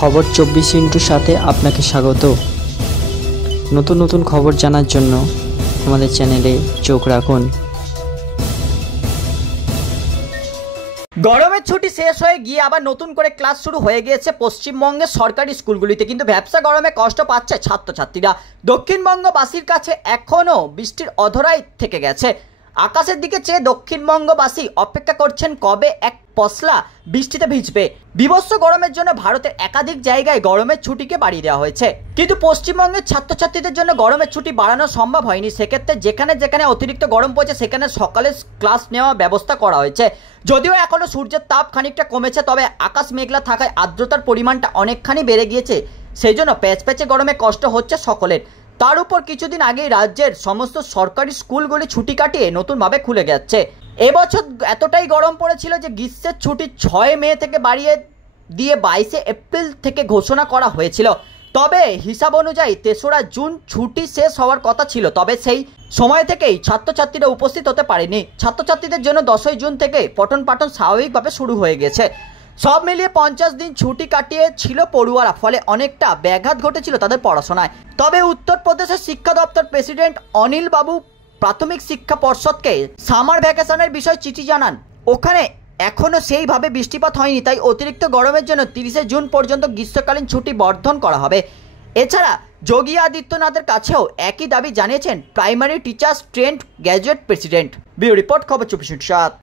খবর 24 সাথে আপনাকে স্বাগত। নতুন নতুন খবর জানার জন্য আমাদের চ্যানেলে চোখ রাখুন। গরমের ছুটি শেষ হয়ে গিয়ে আবার নতুন করে ক্লাস শুরু হয়ে গিয়েছে পশ্চিমবঙ্গের সরকারি স্কুলগুলিতে, কিন্তু ভ্যাপসা গরমে কষ্ট পাচ্ছে ছাত্রছাত্রীরা। দক্ষিণবঙ্গবাসীর কাছে এখনও বৃষ্টির অধরাই থেকে গেছে। আকাশের দিকে চেয়ে দক্ষিণবঙ্গবাসী অপেক্ষা করছেন কবে এক পশলা বৃষ্টিতে ভিজবে। বীভৎস গরমের জন্য ভারতের একাধিক জায়গায় গরমের ছুটিকে বাড়িয়ে দেওয়া হয়েছে, কিন্তু পশ্চিমবঙ্গের ছাত্রছাত্রীদের জন্য গরমের ছুটি বাড়ানো সম্ভব হয়নি। সেক্ষেত্রে যেখানে যেখানে অতিরিক্ত গরম পড়ছে সেখানে সকালে ক্লাস নেওয়ার ব্যবস্থা করা হয়েছে। যদিও এখনও সূর্যের তাপ খানিকটা কমেছে, তবে আকাশ মেঘলা থাকায় আর্দ্রতার পরিমাণটা অনেকখানি বেড়ে গিয়েছে। সেই জন্য প্যাচপ্যাচে গরমে কষ্ট হচ্ছে সকলের। তার উপর কিছুদিন আগেই রাজ্যের সমস্ত সরকারি স্কুলগুলি ছুটি কাটিয়ে নতুনভাবে খুলে যাচ্ছে। এবছর এতটাই গরম পড়েছিল যে গ্রীষ্মের ছুটি 6 মে থেকে বাড়িয়ে দিয়ে 22 এপ্রিল থেকে ঘোষণা করা হয়েছিল। তবে হিসাব অনুযায়ী 3রা জুন ছুটি শেষ হওয়ার কথা ছিল, তবে সেই সময় থেকেই ছাত্রছাত্রীরা উপস্থিত হতে পারেনি। ছাত্রছাত্রীদের জন্য 10 জুন থেকে পঠন পাঠন স্বাভাবিকভাবে শুরু হয়ে গেছে। সব মিলিয়ে 50 দিন ছুটি কাটিয়ে ছিল পড়ুয়ারা, ফলে অনেকটা ব্যাঘাত ঘটেছিল তাদের পড়াশোনায়। তবে উত্তরপ্রদেশের শিক্ষা দপ্তর প্রেসিডেন্ট অনিল বাবু প্রাথমিক শিক্ষা পর্ষদকে সামার ভ্যাকেশনের বিষয়ে চিঠি জানান। ওখানে এখনও সেইভাবে বৃষ্টিপাত হয়নি, তাই অতিরিক্ত গরমের জন্য 30 জুন পর্যন্ত গ্রীষ্মকালীন ছুটি বর্ধন করা হবে। এছাড়া যোগী আদিত্যনাথের কাছেও একই দাবি জানিয়েছেন primary teachers trend graduate president. Bureau report, খবর 24/7।